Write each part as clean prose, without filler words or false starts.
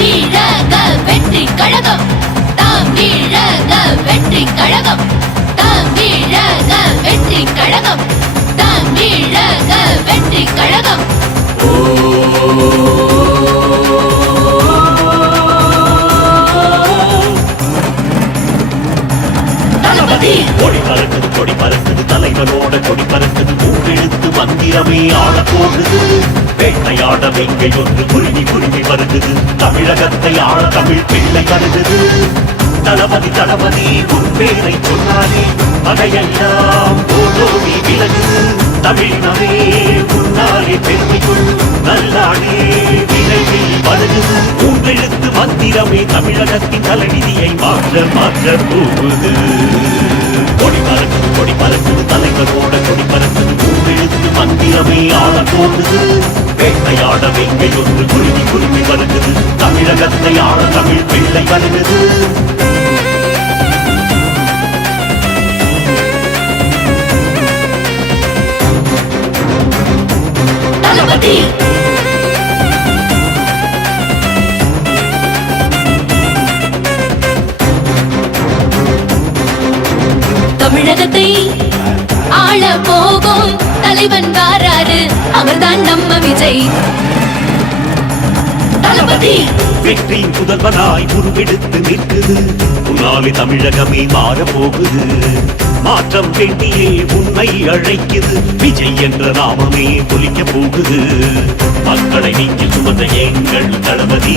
தமிழக வெற்றி கழகம், தமிழக வெற்றி கழகம், தமிழக வெற்றி கழகம், தமிழக வெற்றி கழகம். கொடி பறக்குது கொடி பறக்குது தலைவனோட கொடி பறக்குது மூன்றெழுத்து மந்திரமே ஆள போகுது. வேட்டையாட வெங்கை ஒன்று குருவி குருவி வருகுது. தமிழகத்தை ஆள தமிழ் பிள்ளை வருகுது. தளபதி தளபதி உன் பேரை சொன்னாலே அதையெல்லாம் ஓடோடி விலகுது. தமிழினமே முன்னாலே பெருமை கொள்ளும் நல்லாடே விரைவில் வருகுது. மூன்றெழுத்து மந்திரமே தமிழகத்தின் தலைவிதியை மாற்ற மாற்ற போகுது. கொடி பறக்குது கொடி பறக்குது தலைவரோட கொடி பறக்குது மூன்றெழுத்து மந்திரமே ஆள போகுது. வேட்டையாட வெங்கை ஒன்று குருவி குருவி வருகுது. தமிழகத்தை ஆள தமிழ் பிள்ளை வருகுது. தளபதி தமிழகத்தை ஆள போகும் தலைவன் வாராரு, அவர்தான் நம்ம விஜய். தளபதி வெற்றி முதல்வனாய் உருவெடுத்து நிற்குது. முன்னாலே தமிழகமே மாற போகுது. மாற்றம் வேண்டியே உன்னை அழைக்குது. விஜய் என்ற நாமமே ஒலிக்க போகுது. மக்களை நீக்கி சுமந்த எங்கள் தளபதி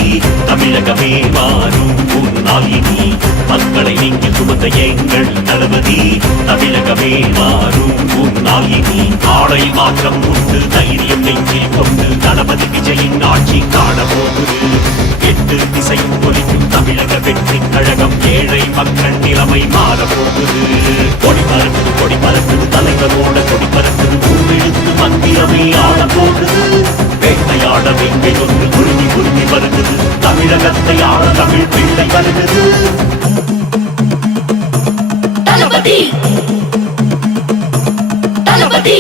தமிழகமே மாறும் உன்னாலினி. மக்களை நீக்கி சுமந்த எங்கள் தளபதி தமிழகமே மாறும் உன்னாலினி. ஆடை மாற்றம் உண்டு தைரியம் நெஞ்சில் கொண்டு தளபதி விஜயின் ஆட்சி காண போகுது. எட்டு திசையும் ஒலிக்கும் தமிழக வெற்றி கழகம் ஏழை மக்கள் நிலைமை மாற போகுது. கொடி பறக்குது கொடி பறக்குது தலைவரோட கொடி பறக்குது மூன்றெழுத்து மந்திரமே ஆள போகுது. வேட்டையாட வெங்கை ஒன்று குருவி குருவி வருகுது. தமிழகத்தை ஆள தமிழ் பிள்ளை வருகுது. தளபதி தளபதி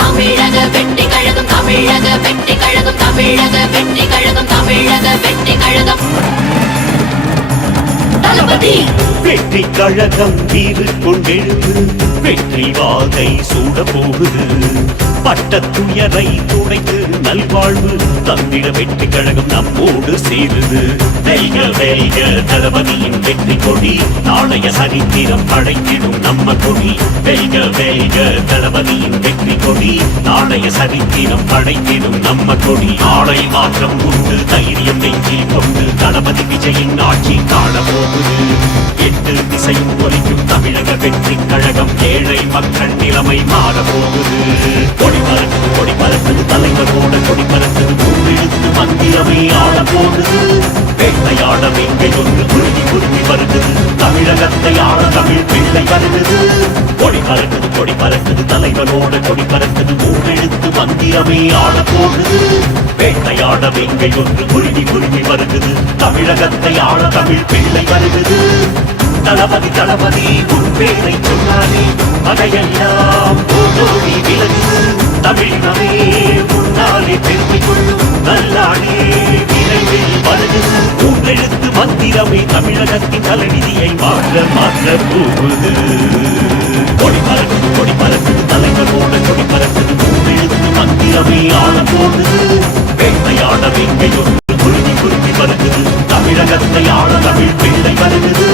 தமிழக வெற்றி கழகம், தமிழக வெற்றி கழகம், தமிழக வெற்றி கழகம். தளபதி வெற்றி கழகம் வீறு கொண்டெழுது. வெற்றி வாகை சூட போகுது. பட்டத்துயரை துடைத்து நல்வாழ்வு தந்திட வெற்றி கழகம் நம்மோடு சேருது. வெல்க வெல்க தளபதியின் வெற்றி கொடி நாளைய சரித்திரம் படைத்திடும் நம்ம கொடி. வெல்க வெல்க தளபதியின் வெற்றி கொடி நாளைய சரித்திரம் படைத்திடும் நம்ம கொடி. ஆடை மாற்றம் உண்டு தைரியம் நெஞ்சில் கொண்டு தளபதி விஜயின் ஆட்சி காண போகுது. எட்டு திசையும் ஒலிக்கும் தமிழக வெற்றி கழகம் ஏழை மக்கள் நிலைமை மாற போகுது. கொடி பறக்குது கொடி பறக்குது தலைவரோட கொடி பறக்குது மூன்றெழுத்து மந்திரமே ஆள போகுது. வேட்டையாட வெங்கை ஒன்று குருவி குருவி வருகுது. தமிழகத்தை ஆள தமிழ் பிள்ளை வருகுது. கொடி பறக்குது கொடி பறக்குது தலைவரோட கொடி பறக்குது மூன்றெழுத்து மந்திரமே ஆள போகுது. வேட்டையாட வெங்கை ஒன்று குருவி குருவி வருகுது. தமிழகத்தை ஆள தமிழ் பிள்ளை வருகுது. தளபதி தளபதி உன் பேரை சொன்னாலே அதையெல்லாம் ஓடோடி விலகுது. தமிழினமே முன்னாலே பெருமை கொள்ளும் நல்லாடே விரைவில் வருகுது. மூன்றெழுத்து மந்திரமே தமிழகத்தின் தலைவிதியை மாற்ற மாற்ற போகுது. கொடி பறக்குது கொடி பறக்குது தலைவரோட கொடி பறக்குது மூன்றெழுத்து மந்திரமே ஆள போகுது. வேட்டையாட வெங்கை ஒன்று குருவி குருவி வருகுது. தமிழகத்தை ஆள தமிழ் பிள்ளை வருகுது.